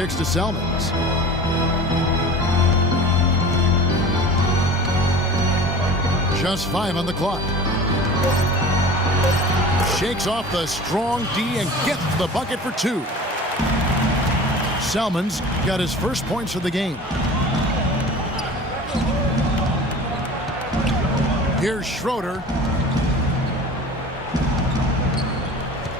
kicks to Selmans. Just 5 on the clock. Shakes off the strong D and gets the bucket for 2. Selmans got his first points of the game. Here's Schroeder.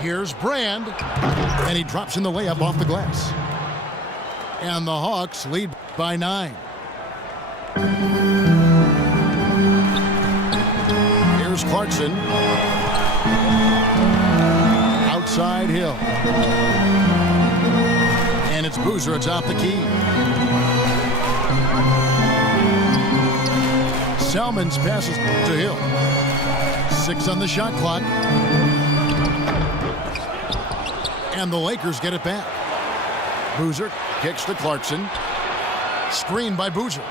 Here's Brand. And he drops in the layup off the glass. And the Hawks lead by 9. Here's Clarkson. Outside Hill. And it's Boozer atop the key. Selmans passes to Hill. 6 on the shot clock. And the Lakers get it back. Boozer kicks to Clarkson. Screen by Boozer.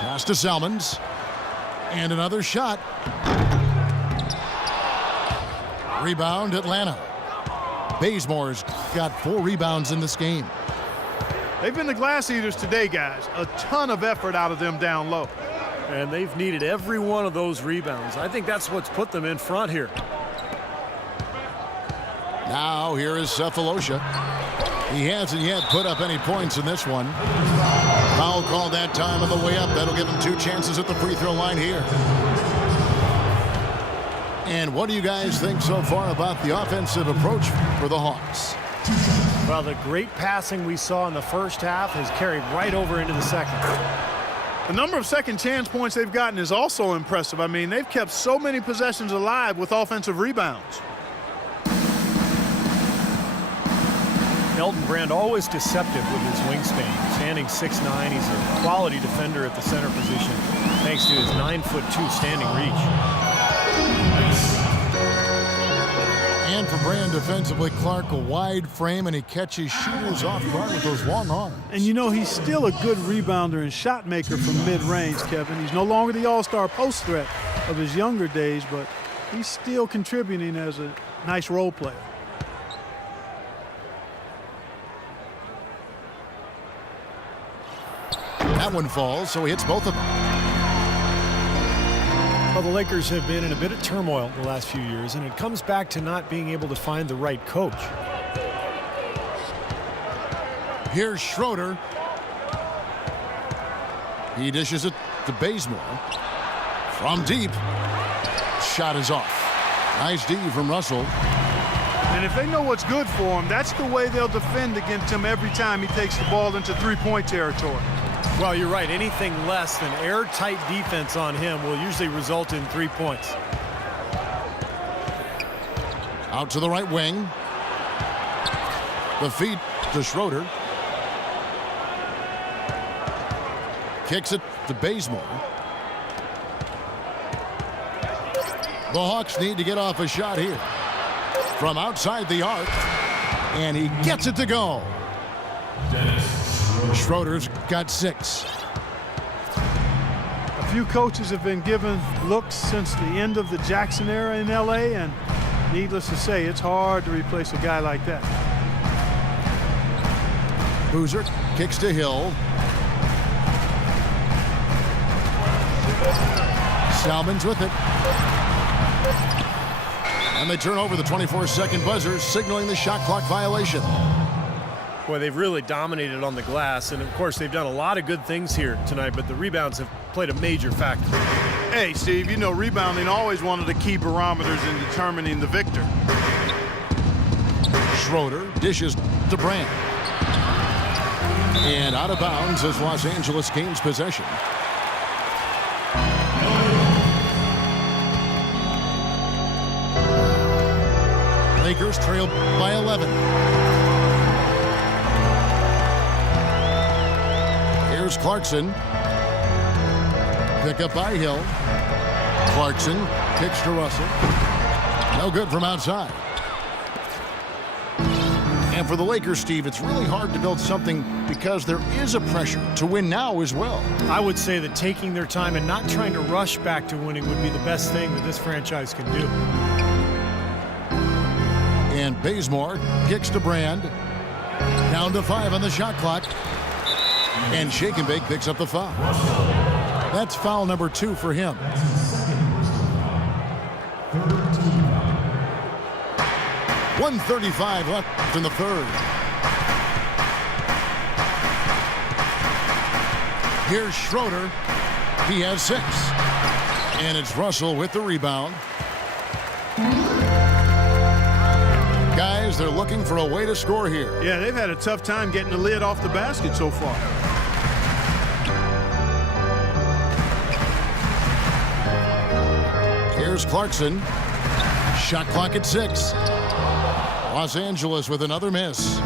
Pass to Selmans. And another shot. Rebound Atlanta. Bazemore's got 4 rebounds in this game. They've been the glass eaters today, guys. A ton of effort out of them down low. And they've needed every one of those rebounds. I think that's what's put them in front here. Now here is Cephalosha. He hasn't yet put up any points in this one. Foul called that time on the way up. That'll give him 2 chances at the free throw line here. And what do you guys think so far about the offensive approach for the Hawks? Well, the great passing we saw in the first half has carried right over into the second. The number of second chance points they've gotten is also impressive. I mean, they've kept so many possessions alive with offensive rebounds. Elton Brand always deceptive with his wingspan. Standing 6'9", he's a quality defender at the center position thanks to his 9'2" standing reach. And for Brand defensively, Clark, a wide frame, and he catches shooters off guard with those long arms. And you know, he's still a good rebounder and shot maker from mid-range, Kevin. He's no longer the all-star post threat of his younger days, but he's still contributing as a nice role player. That one falls, so he hits both of them. Well, the Lakers have been in a bit of turmoil the last few years, and it comes back to not being able to find the right coach. Here's Schroeder. He dishes it to Bazemore. From deep. Shot is off. Nice D from Russell. And if they know what's good for him, that's the way they'll defend against him every time he takes the ball into three-point territory. Well, you're right. Anything less than airtight defense on him will usually result in 3 points. Out to the right wing. The feed to Schroeder. Kicks it to Bazemore. The Hawks need to get off a shot here. From outside the arc. And he gets it to go. Schroeder's got 6. A few coaches have been given looks since the end of the Jackson era in LA, and needless to say, it's hard to replace a guy like that. Boozer kicks to Hill. Selmans with it. And they turn over the 24-second buzzer, signaling the shot clock violation. Boy, they've really dominated on the glass, and of course they've done a lot of good things here tonight, but the rebounds have played a major factor. Hey, Steve, you know rebounding always one of the key barometers in determining the victor. Schroeder dishes to Brand. And out of bounds as Los Angeles gains possession. Lakers trail by 11. Here's Clarkson. Pick up by Hill. Clarkson kicks to Russell. No good from outside. And for the Lakers, Steve, it's really hard to build something because there is a pressure to win now as well. I would say that taking their time and not trying to rush back to winning would be the best thing that this franchise can do. And Kent Bazemore kicks to Brand. Down to 5 on the shot clock. And Shake and Bake picks up the foul. That's foul number 2 for him. .135 left in the third. Here's Schroeder. He has 6. And it's Russell with the rebound. Guys, they're looking for a way to score here. Yeah, they've had a tough time getting the lid off the basket so far. Here's Clarkson. Shot clock at 6. Los Angeles with another miss.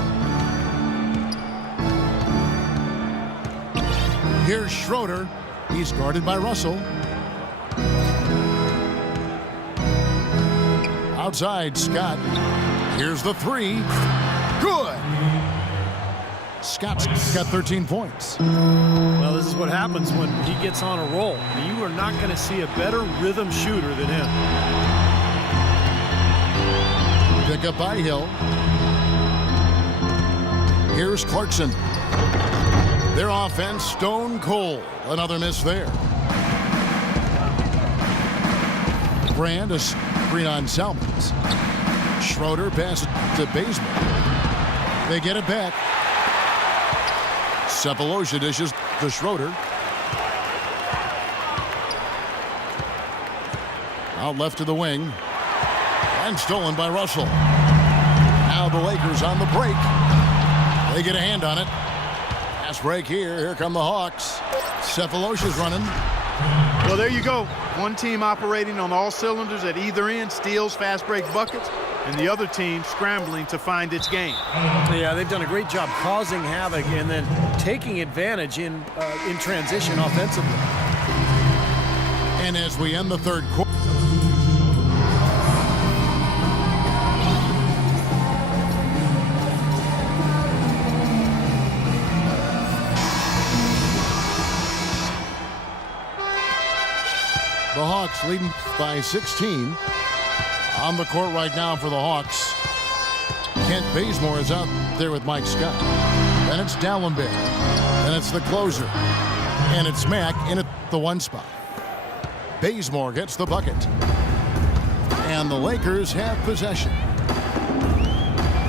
Here's Schroeder. He's guarded by Russell. Outside, Scott. Here's the 3. Good. Scott's got 13 points. Well, this is what happens when he gets on a roll. You are not going to see a better rhythm shooter than him. Pick up by Hill. Here's Clarkson. Their offense stone cold. Another miss there. Brand, a screen on Salmons. Schroeder passes to Bazemore. They get it back. Sefolosha dishes to Schroeder. Out left to the wing. And stolen by Russell. Now the Lakers on the break. They get a hand on it. Pass break here. Here come the Hawks. Sefolosha's running. Well, there you go. One team operating on all cylinders at either end, steals, fast break buckets, and the other team scrambling to find its game. Yeah, they've done a great job causing havoc and then taking advantage in transition offensively. And as we end the third quarter. The Hawks leading by 16. On the court right now for the Hawks. Kent Bazemore is out there with Mike Scott. Then it's Dallenberg. Then it's the closer. And it's Mack in at the 1 spot. Bazemore gets the bucket. And the Lakers have possession.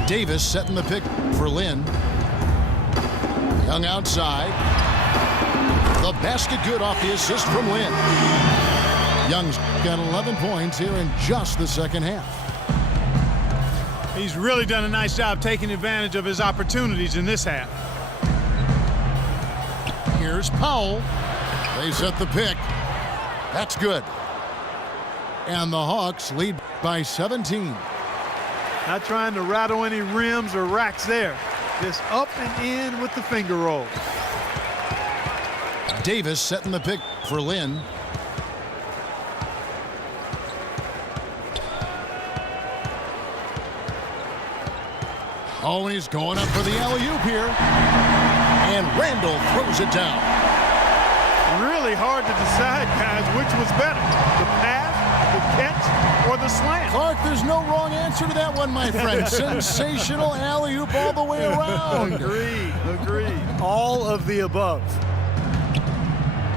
Davis setting the pick for Lynn. Young outside. The basket good off the assist from Lynn. Young's got 11 points here in just the second half. He's really done a nice job taking advantage of his opportunities in this half. Here's Powell. They set the pick. That's good. And the Hawks lead by 17. Not trying to rattle any rims or racks there. Just up and in with the finger roll. Davis setting the pick for Lynn. Oh, and he's going up for the alley-oop here. And Randall throws it down. Really hard to decide, guys, which was better. The pass, the catch, or the slam. Clark, there's no wrong answer to that one, my friend. Sensational alley-oop all the way around. Agreed. All of the above.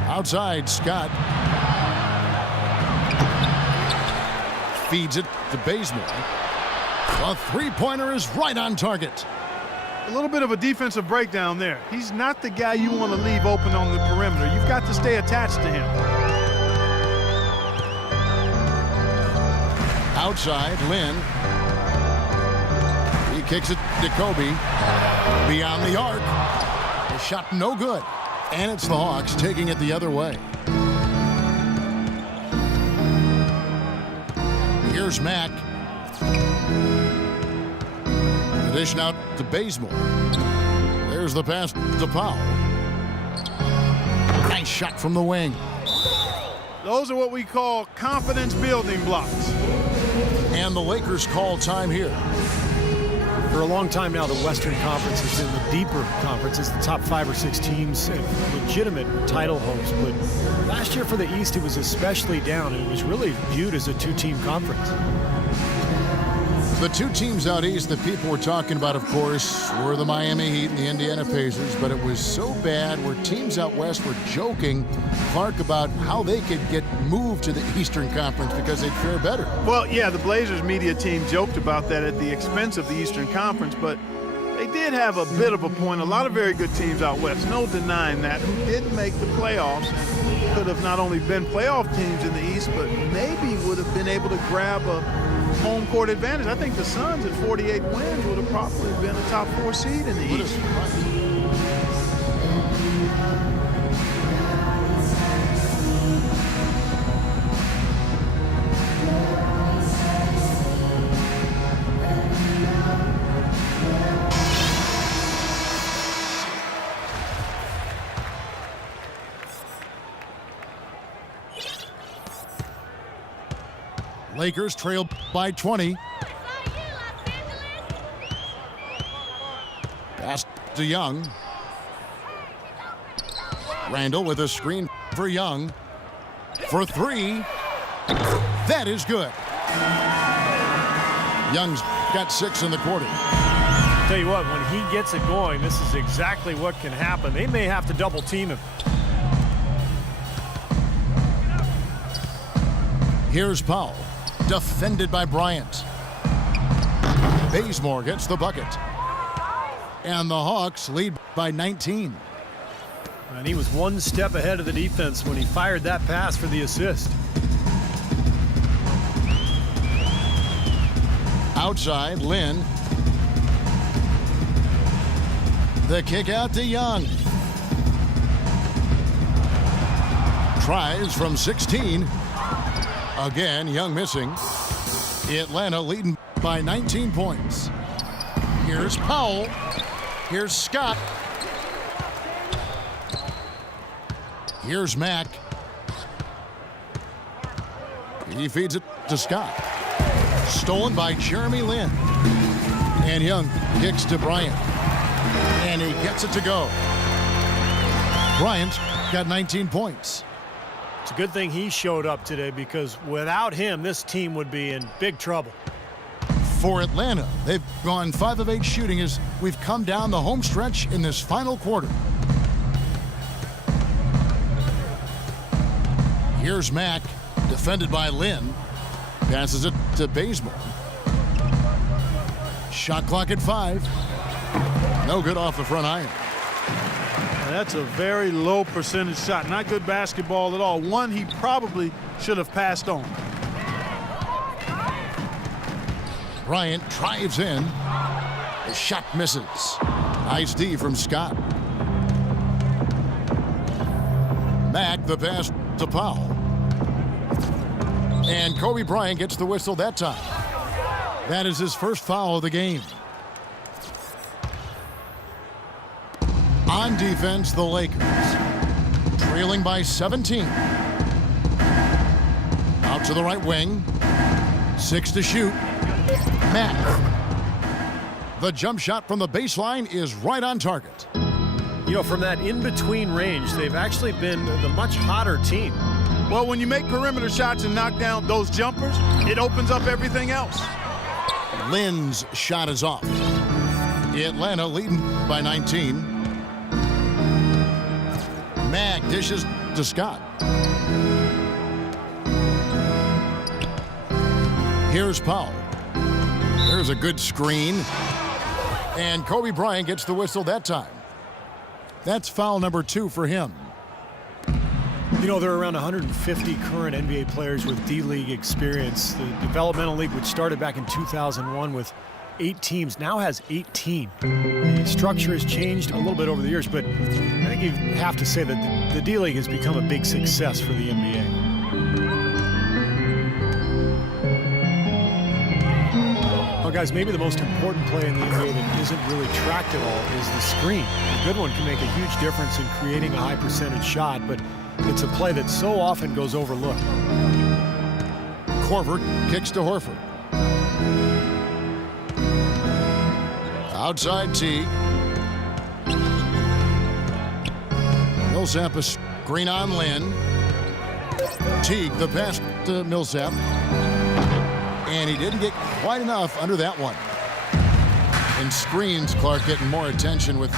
Outside, Scott. Feeds it to Bazemore. A three-pointer is right on target. A little bit of a defensive breakdown there. He's not the guy you want to leave open on the perimeter. You've got to stay attached to him. Outside, Lynn. He kicks it to Kobe. Beyond the arc. The shot no good. And it's the Hawks taking it the other way. Here's Mack. Addition out to Bazemore. There's the pass to Powell. Nice shot from the wing. Those are what we call confidence building blocks. And the Lakers call time here. For a long time now, the Western Conference has been the deeper conference. It's the top 5 or 6 teams and legitimate title hopes. But last year for the East, it was especially down, and it was really viewed as a 2-team conference. The two teams out east that people were talking about, of course, were the Miami Heat and the Indiana Pacers, but it was so bad where teams out west were joking, Clark, about how they could get moved to the Eastern Conference because they'd fare better. Well, yeah, the Blazers media team joked about that at the expense of the Eastern Conference, but they did have a bit of a point. A lot of very good teams out west, no denying that, who did make the playoffs and could have not only been playoff teams in the East, but maybe would have been able to grab a home court advantage. I think the Suns at 48 wins would have probably been a top 4 seed in the East. Lakers trail by 20. Pass to Young. Randall with a screen for Young. For 3. That is good. Young's got 6 in the quarter. Tell you what, when he gets it going, this is exactly what can happen. They may have to double team him. Here's Powell. Defended by Bryant. Bazemore gets the bucket. And the Hawks lead by 19. And he was one step ahead of the defense when he fired that pass for the assist. Outside, Lynn. The kick out to Young. Tries from 16. Again, Young missing. Atlanta leading by 19 points. Here's Powell. Here's Scott. Here's Mack. He feeds it to Scott. Stolen by Jeremy Lin. And Young kicks to Bryant. And he gets it to go. Bryant got 19 points. It's a good thing he showed up today because without him, this team would be in big trouble. For Atlanta, they've gone 5 of 8 shooting as we've come down the home stretch in this final quarter. Here's Mack, defended by Lynn. Passes it to Bazemore. Shot clock at 5. No good off the front iron. That's a very low percentage shot. Not good basketball at all. One he probably should have passed on. Bryant drives in. The shot misses. Nice D from Scott. Mack, the pass to Powell. And Kobe Bryant gets the whistle that time. That is his first foul of the game. On defense, the Lakers. Trailing by 17. Out to the right wing. 6 to shoot. Mack. The jump shot from the baseline is right on target. You know, from that in-between range, they've actually been the much hotter team. Well, when you make perimeter shots and knock down those jumpers, it opens up everything else. Lynn's shot is off. Atlanta leading by 19. Mack dishes to Scott. Here's Powell. There's a good screen. And Kobe Bryant gets the whistle that time. That's foul number 2 for him. You know, there are around 150 current NBA players with D-League experience. The developmental league, which started back in 2001 with 8 teams, now has 18. The structure has changed a little bit over the years, but I think you have to say that the D-League has become a big success for the NBA. Well, guys, maybe the most important play in the NBA that isn't really tracked at all is the screen. A good one can make a huge difference in creating a high percentage shot, but it's a play that so often goes overlooked. Korver kicks to Horford. Outside Teague. Millsap a screen on Lynn. Teague the pass to Millsap. And and he didn't get quite enough under that one. In screens, Clark getting more attention with